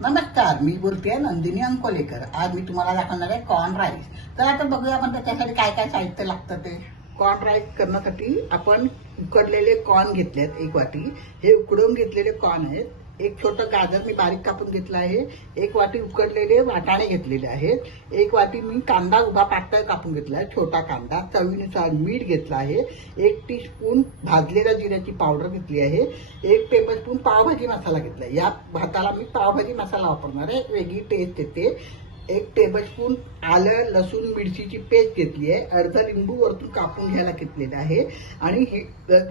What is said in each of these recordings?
नमस्कार, मी बोलते नंदिनी अंकोलेकर। आज मी तुम्हाला दाखवणार आहे कॉर्न राईस। तर आता बघूया आपण त्याच्यासाठी काय काय साहित्य लागतं ते। कॉर्न राईस करण्यासाठी आपण उकडलेले कॉर्न घेतलेत 1 वाटी। हे उकडून घेतलेले कॉर्न आहेत। एक छोटा गाजर मी बारीक कापून घेतला आहे। 1 वाटी उकडलेले वाटाणे घेतलेले आहेत। 1 वाटी मी कांदा उभा पातळ कापून घेतला आहे, छोटा कांदा। चवीनुसार मीठ घेतलं आहे। 1 टीस्पून भाजलेल्या जिऱ्याची पावडर घेतली आहे। 1 टेबलस्पून पावभाजी मसाला घेतला आहे। या भाताला मी पावभाजी मसाला वापरणार आहे, वेगळी टेस्ट येते। 1 टेबलस्पून आलं लसूण मिरचीची पेस्ट घेतली आहे। अर्धा लिंबू वरतून कापून घ्यायला घेतलेला आहे। आणि हे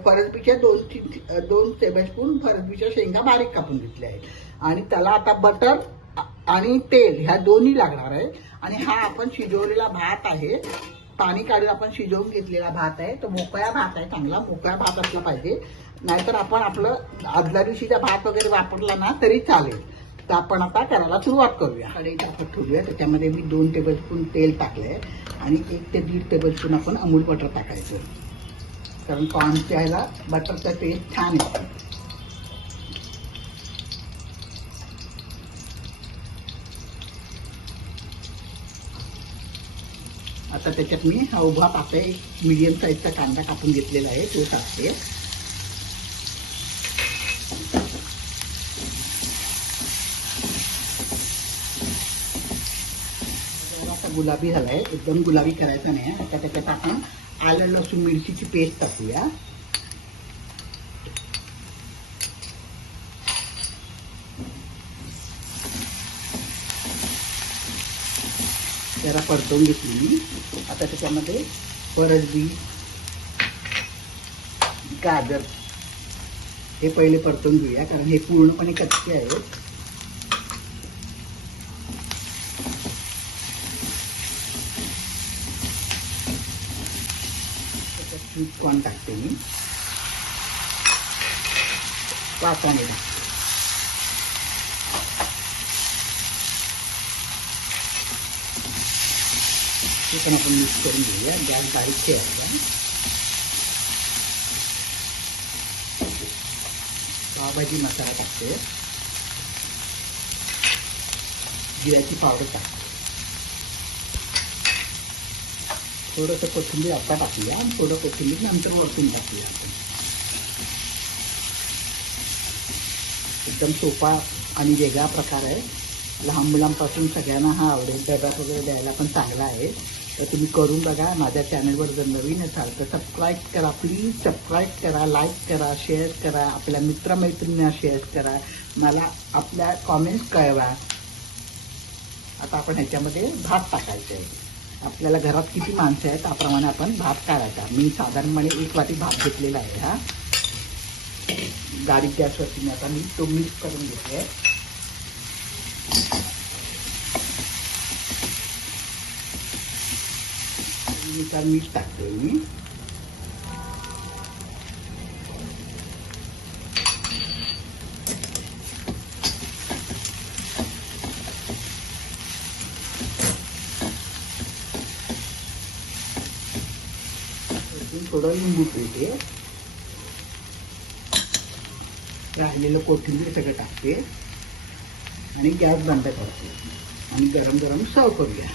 फरसबीच्या 2 टेबलस्पून फरसबीच्या शेंगा बारीक कापून घेतल्या आहेत। आणि त्याला आता बटर आणि तेल ह्या दोन्ही लागणार आहे। आणि हा आपण शिजवलेला भात आहे, पाणी काढून आपण शिजवून घेतलेला भात आहे। तो मोकळा भात आहे, चांगला मोकळा भात असला पाहिजे, नाहीतर आपण आपलं आदल्या दिवशीचा भात वगैरे वापरला ना तरी चालेल। तर आपण आता करायला सुरुवात करूया। कढई टाकून ठेवूया, त्याच्यामध्ये मी 2 टेबलस्पून तेल टाकलंय आणि 1 ते 1.5 टेबलस्पून आपण अमूल बटर टाकायचं, कारण कॉर्नच्या ह्याला बटरचा टेस्ट छान येतो। आता त्याच्यात मी हा उभा पातळ मीडियम साईजचा कांदा कापून घेतलेला आहे, तो टाकते। गुलाबी झालाय, एकदम गुलाबी करायचा नाही। आता त्याच्यात आपण आलं लसूण मिरचीची पेस्ट टाकूया। जरा परतवून घेतली मी। आता त्याच्यामध्ये फरसबी गाजर हे पहिले परतवून घेऊया, कारण हे पूर्णपणे कच्चे आहेत। स्वीट कॉर्न टाकते मी, वाटाणे टाकते। ते पण आपण मिक्स करून घेऊया, गॅस बारीक ठेवायचा। पावभाजी मसाला टाकते, जिऱ्याची पावडर टाकते, थोडंसं कोथिंबीर आता टाकूया आणि थोडं कोथिंबीर नंतर वरतून टाकूया। एकदम सोपा आणि वेगळा प्रकार आहे, लहान मुलांपासून सगळ्यांना हा आवडेल, डब्यात वगैरे द्यायला पण चांगला आहे। तर तुम्ही करून बघा। माझ्या चॅनलवर जर नवीन असाल तर सबस्क्राईब करा, प्लीज सबस्क्राईब करा, लाईक करा, शेअर करा, आपल्या मित्रमैत्रिणींना शेअर करा, मला आपल्या कॉमेंट्स कळवा। आता आपण ह्याच्यामध्ये भात टाकायचं आहे। आपल्याला घरात किती माणसं आहेत त्याप्रमाणे आपण भात काढायचा। मी साधारणपणे 1 वाटी भात घेतलेला आहे। हा बारीक गॅसवरती मी आता तो मिक्स करून घेतोय। मीठ टाकतोय मी। थोडं लिंबू पिळते, राहिलेलं कोथिंबीर सगळं टाकते आणि गॅस बंद करते आणि गरम गरम सर्व करूया।